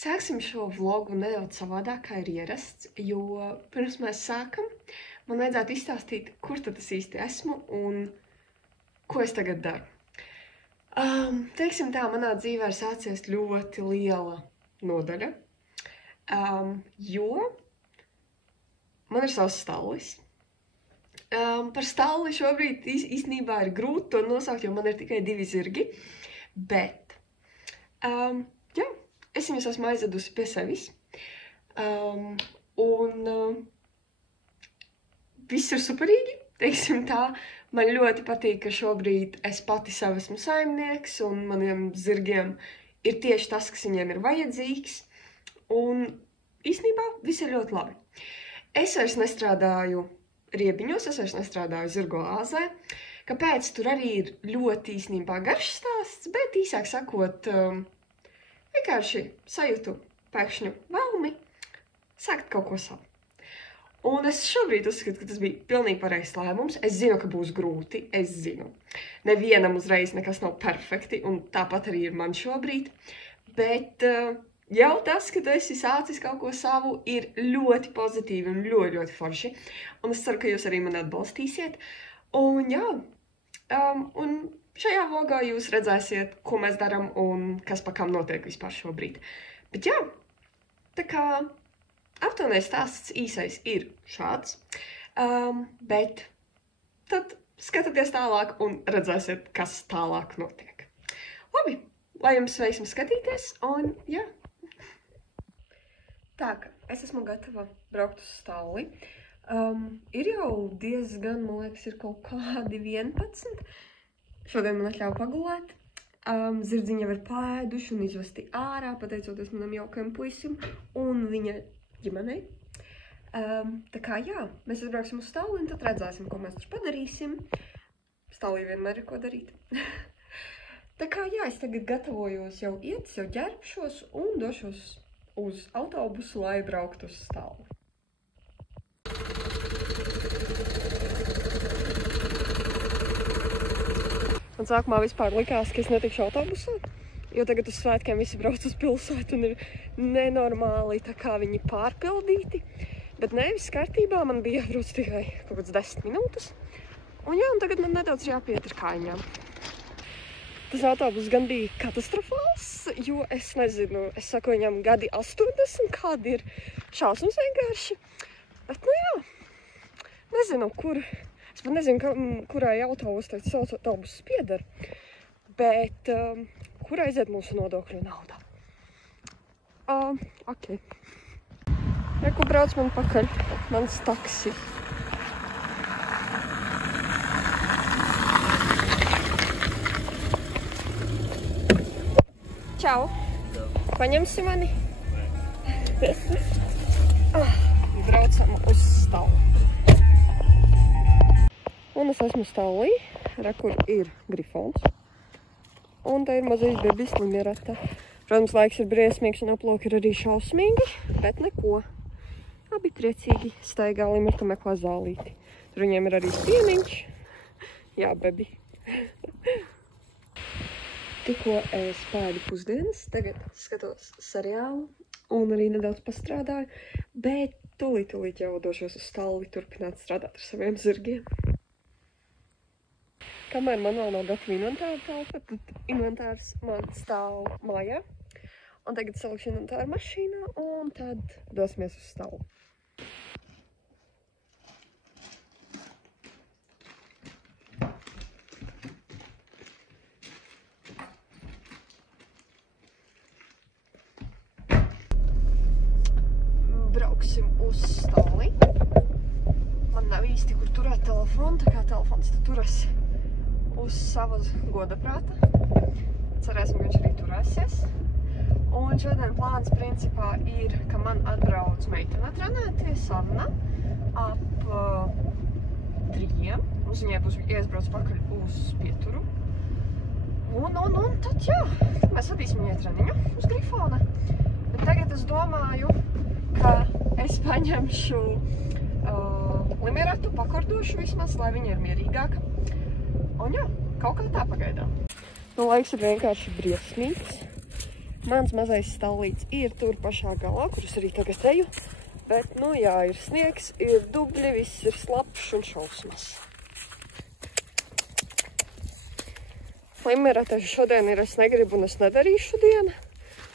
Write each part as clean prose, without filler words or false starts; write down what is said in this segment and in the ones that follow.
Sāksim šo vlogu nedaudz savādāk, kā ir ierasts, jo pirms mēs sākam, man vajadzētu izstāstīt, kur tad es īsti esmu un ko es tagad daru. Teiksim tā, manā dzīvē ir sācies ļoti liela nodaļa, jo man ir savs stallis. Par stalli šobrīd īstenībā ir grūti to nosaukt, jo man ir tikai 2 zirgi, bet, jā, es viņus esmu aizvedusi pie sevis, viss ir superīgi, teiksim tā. Man ļoti patīk, ka šobrīd es pati sev esmu saimnieks, un maniem zirgiem ir tieši tas, kas viņiem ir vajadzīgs, un īstenībā viss ir ļoti labi. Es vairs nestrādāju riebiņos, es vairs nestrādāju zirgo āzē, kāpēc tur arī ir ļoti īstenībā garš stāsts, bet īsāk sakot, vienkārši sajūtu pēkšņu vēlmi sākt kaut ko savu. Un es šobrīd uzskatu, ka tas bija pilnīgi pareizs lēmums. Es zinu, ka būs grūti, es zinu. Nevienam uzreiz nekas nav perfekti, un tāpat arī ir man šobrīd. Bet jau tas, ka tu esi sācis kaut ko savu, ir ļoti pozitīvi un ļoti, ļoti forši. Un es ceru, ka jūs arī mani atbalstīsiet. Un jā, un šajā vlogā jūs redzēsiet, ko mēs daram un kas pa kam notiek vispār šobrīd. Bet jā, tā kā aptuveni stāsts īsais ir šāds, bet tad skatieties tālāk un redzēsiet, kas tālāk notiek. Labi, lai jums veiksmi skatīties, un jā. Tā, ka es esmu gatava braukt uz stalli. Ir jau diezgan, man liekas, ir kaut kādi 11. Šodien man atļauj pagulēt. Zirdziņi jau ir pēduši un izvesti ārā, pateicoties manam jaukajam puisim un viņa ģimenei. Tā kā jā, mēs atbrauksim uz stalli un tad redzēsim, ko mēs tur padarīsim. Stallī vienmēr ir ko darīt. Tā kā jā, es tagad gatavojos jau iet, jau ģērbšos un došos uz autobusu, lai brauktu uz stalli. Man sākumā vispār likās, ka es netikšu autobusā, jo tagad uz svētkiem visi brauc uz pilsētu un ir nenormāli tā kā viņi pārpildīti. Bet ne, viss kārtībā, man bija jābrauc tikai kaut kāds 10 minūtes. Un jā, un tagad man nedaudz jāpiet ar kājām. Tas autobus gan bija katastrofāls, jo es nezinu, es saku viņam gadi 80, kādi ir šausmas vienkārši. Bet nu jā, nezinu, kur. Es pat nezinu, kurai autobus pieder, bet kur aiziet mūsu nodokļu nauda. Ok. Reku brauc man pakaļ, mans taksi. Čau! Paņemsi mani? Braucam uz stalli. Un es esmu stallī, kur ir grifons. Un te ir mazais bebis limerata. Protams, laiks ir briesmīgs un aploki ir arī šausmīgi, bet neko. Abi priecīgi staigā limerta meklē zālīti. Tur viņiem ir arī pieniņš. Jā, bebi. Tikko es pēdu pusdienas, tagad skatos seriālu un arī nedaudz pastrādāju, bet tūlīt jau došos uz stalli turpināt strādāt ar saviem zirgiem. Kamēr man vēl nav gatava inventāra telpa, tad inventārs man stāv mājā. Un tagad salikšu inventāru mašīnā un tad dosimies uz stalli. Brauksim uz stalli. Man nav īsti, kur turēt telefonu, tā kā telefons te turas uz savas godaprāta. Cerēsim, ka viņš arī turēsies. Un šodien plāns principā ir, ka man atbrauc meitene trenēties, Anna, ap 3. Uz viņai būs iesbrauc pakaļ uz pieturu. Un tad jā, mēs vadīsim viņai treniņu uz grifona. Bet tagad es domāju, ka es paņemšu limeratu, pakordošu vismaz, lai viņa ir mierīgāka. Un jā, kaut kā tā pagaidām. Nu, laiks ir vienkārši briesmīgs. Mans mazais stallīts ir tur pašā galā, kurus arī tagad eju. Bet, nu jā, ir sniegs, ir dubļi, viss ir slapš un šausmas. Limeratē šodien ir es negribu un es nedarīšu diena.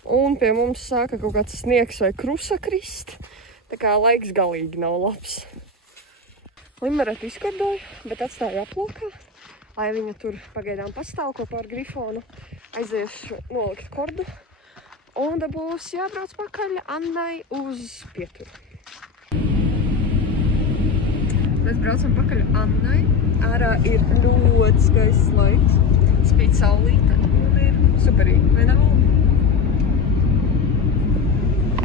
Un pie mums sāka kaut kāds sniegs vai krusa krist. Tā kā laiks galīgi nav labs. Limeratu izkordoju, bet atstāju aplokā, lai viņa tur pagaidām pastāv kopā ar grifonu. Aiziešu nolikt kordu un būs jābrauc pakaļ Annai uz pieturu. Mēs braucam pakaļ Annai. Ārā ir ļoti skaists laiks. Spīd saulīte un ir superīgi, vai nav?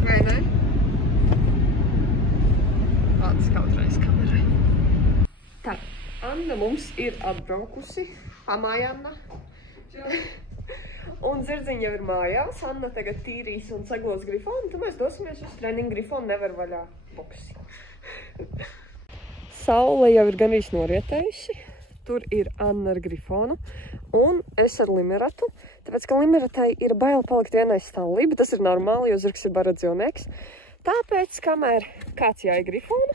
Vai ne? Vācis kautreiz kamerai. Tā, Anna mums ir atbraukusi. Pamāja Anna. Un Zirdziņa jau ir mājās. Anna tagad tīrīs un saglos grifonu. Tad mēs dosimies uz treniņu grifonu nevar vaļā boksi. Saule jau ir gandrīz norietējusi. Tur ir Anna ar grifonu un es ar limeratu. Tāpēc, ka limeratai ir bail palikt vienai stallī, bet tas ir normāli, jo zirgs ir baradzīvnieks. Tāpēc, kamēr kāds jāja grifonu,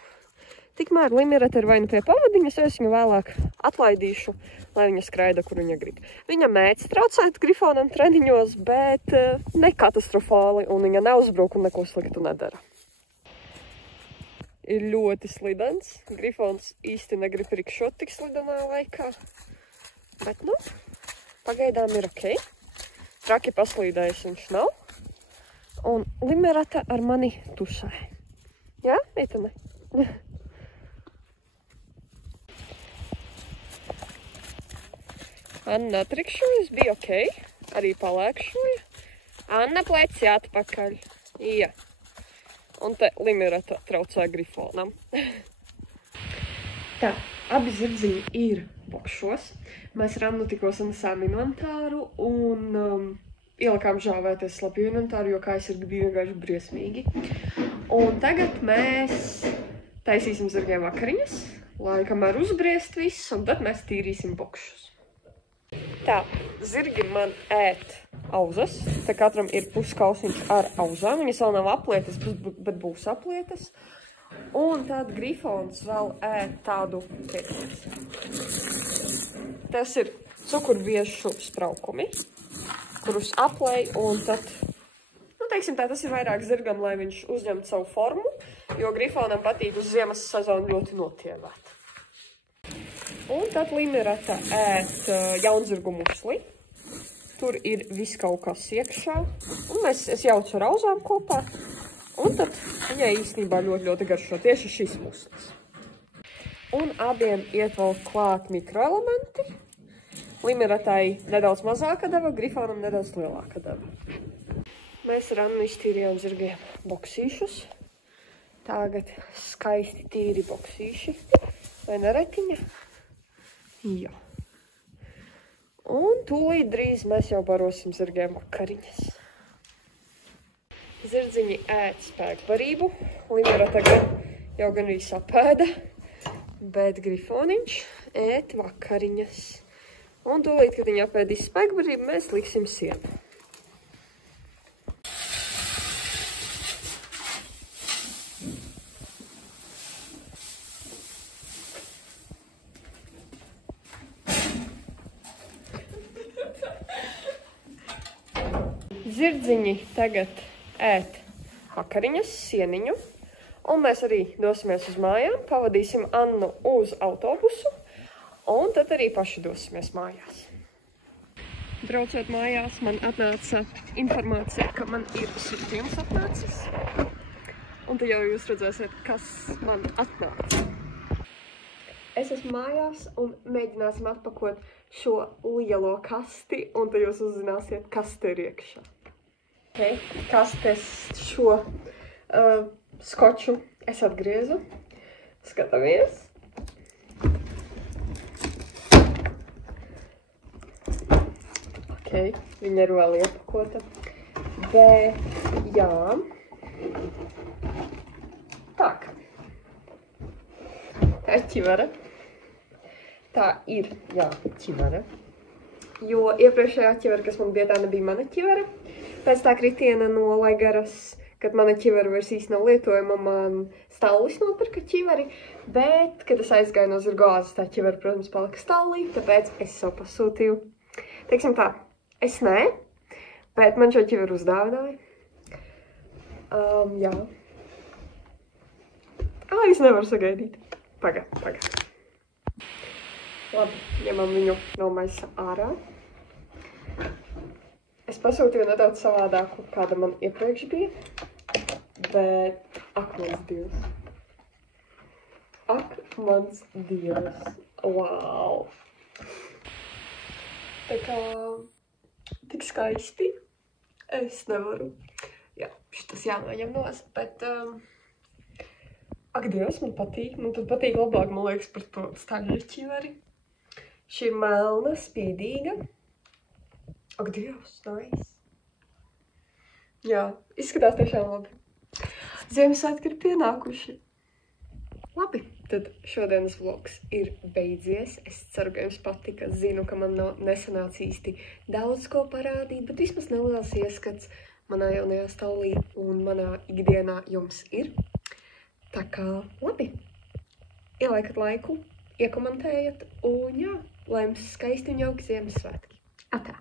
tikmēr limerata ir vai nu pie pavadiņas, es viņu vēlāk atlaidīšu, lai viņa skraida, kur viņa grib. Viņa mēdz traucēt grifonam treniņos, bet ne katastrofāli, un viņa neuzbruk un neko sliktu nedara. Ir ļoti slidens. Grifons īsti negrib rikšot tik slidenā laikā. Bet, nu, pagaidām ir ok. Traki paslīdējis viņš nav. Un limerata ar mani tusē. Jā, meitene? Anna atrikšojas, bija ok. Arī palēkšoja. Anna pleci atpakaļ. Jā. Un te limerata traucē grifonam. Tā, abi zirdziņi ir bokšos. Mēs ar Annu tikko sanesām inventāru un ielikām žāvēties slapju inventāru, jo kājas ir vienkārši briesmīgi. Un tagad mēs taisīsim zirgiem vakariņas, lai kamēr uzbriest viss, un tad mēs tīrīsim bokšus. Tā, zirgi man ēt auzas. Te katram ir puskausiņš ar auzām. Viņas vēl nav aplietas, bet būs aplietas. Un tad grifons vēl ēt tādu pēdējais. Tas ir cukurbiešu spraukumi, kurus aplēj un tad, nu teiksim tā, tas ir vairāk zirgam, lai viņš uzņemtu savu formu, jo grifonam patīk uz ziemas sezonu ļoti notievēt. Un tad limerata ēt jaunzirgu musli. Tur ir viss kaut kas iekšā. Un es jaucu ar auzām kopā. Un tad viņai īstenībā ļoti garšo tieši šis muslis. Un abiem iet vēl klāt mikroelementi. Limeratai nedaudz mazāka deva, grifonam nedaudz lielāka deva. Mēs ar Annu iztīrījām zirgiem boksīšus. Tagad skaisti tīri boksīši. Vai neretiņa? Jā. Un tūlīt drīz mēs jau barosim zirgiem vakariņas. Zirdziņi ēd spēkbarību. Limerata jau gan arī sapēda, bet grifoniņš ēd vakariņas. Un tūlīt, kad viņi apēdīs spēkbarību, mēs liksim sienu. Zirdziņi tagad ēt vakariņas, sieniņu, un mēs arī dosimies uz mājām, pavadīsim Annu uz autobusu, un tad arī paši dosimies mājās. Braucot mājās, man atnāca informācija, ka man ir sūtījums atnācis, un tad jau jūs redzēsiet, kas man atnāca. Es esmu mājās un mēģināsim atpakot šo lielo kasti, un tad jūs uzzināsiet, kas te ir iekšā. Okay. Kastes šo skoču es atgriezu. Skatāmies. Ok, viņa ir vēl iepakota. Bet, jā. Tak. Tā ir ķivara. Tā ir, jā, ķivara. Jo iepriekšējā ķivara, kas man bija, tā nebija mana ķivara. Pēc tā kritiena no Laigaras, kad mana ķivera vairs īsti nav lietojama, man stallis nopirka ķiveri, bet, kad es aizgāju no zirgāzes, tā ķivera, protams, palika stallī, tāpēc es savu pasūtīju. Teiksim tā, es nē, bet man šo ķiveru uzdāvināja. Jā. Es nevaru sagaidīt. Paga. Labi, ņemam viņu no maisa ārā. Es pasūtīju nedaudz savādāku, kāda man iepriekš bija, bet ak, mans Dievs. Wow! Tā kā tik skaisti es nevaru. Jā, šitas jānoņem nost, bet ak, Dievs, man patīk. Man pat patīk labāk, man liekas, par to staļu ķiveri. Šī ir melna, spīdīga. Ak, Dievs, nice. Jā, izskatās tiešām labi. Ziemassvētki ir pienākuši. Labi, tad šodienas vlogs ir beidzies. Es ceru, ka jums patika. Zinu, ka man nesanāca īsti daudz ko parādīt, bet vismaz neliels ieskats manā jaunajā stallī un manā ikdienā jums ir. Tā kā, labi, ielaikat laiku, iekomentējat un jā, lai jums skaisti un jauki Ziemassvētki. Atā!